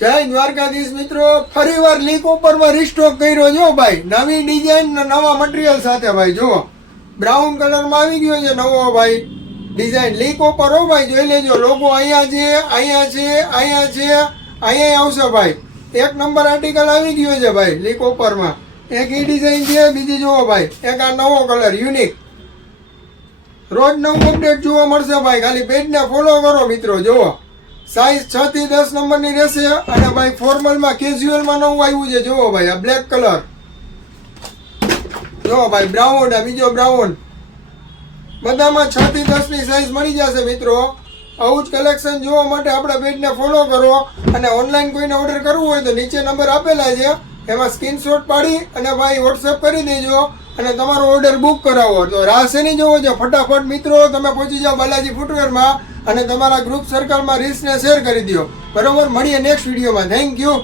જય દ્વારકાધીશ મિત્રો, ફરીવાર લીક ઉપરમાં રીસ્ટોક કર્યો જો ભાઈ, નવી ડિઝાઇન નવા મટીરિયલ સાથે ભાઈ. જો બ્રાઉન કલરમાં આવી ગયો છે નવો ભાઈ ડિઝાઇન લીક ઉપર હો ભાઈ. જોઈ લેજો, લોગો અહીંયા છે, અહીંયા છે, અહીંયા છે, અહીંયા આવશે ભાઈ. એક નંબર આર્ટિકલ આવી ગયો છે ભાઈ લીક ઉપરમાં. એક ઈ ડિઝાઇન છે, બીજી જુઓ ભાઈ, એક આ નવો કલર યુનિક. રોજ નવું અપડેટ જોવા મળશે ભાઈ. ખાલી પેજને ફોલો કરો મિત્રો. જુઓ સાઈઝ 6 થી 10 નંબરની રહેશે. અને ભાઈ ફોર્મલમાં કેઝ્યુઅલમાં નવું આવ્યું છે. જુઓ ભાઈ આ બ્લેક કલર, જો ભાઈ બ્રાઉન, આ બીજો બ્રાઉન. બધામાં 6 થી 10 ની સાઈઝ મળી જશે મિત્રો. આવું જ કલેક્શન જોવા માટે આપણા પેજને ફોલો કરો. અને ઓનલાઈન કોઈને ઓર્ડર કરવું હોય તો નીચે નંબર આપેલા છે, એમાં સ્ક્રીનશોટ પાડી અને ભાઈ વોટ્સએપ કરી દેજો અને તમારો ઓર્ડર બુક કરાવો. તો રાહ શેની જોવો છો? ફટાફટ મિત્રો તમે પહોંચી જાઓ બાલાજી ફૂટવેરમાં અને તમારા ગ્રુપ સર્કલમાં રીલ્સને શેર કરી દો. બરોબર, મળીએ નેક્સ્ટ વિડીયોમાં. Thank you.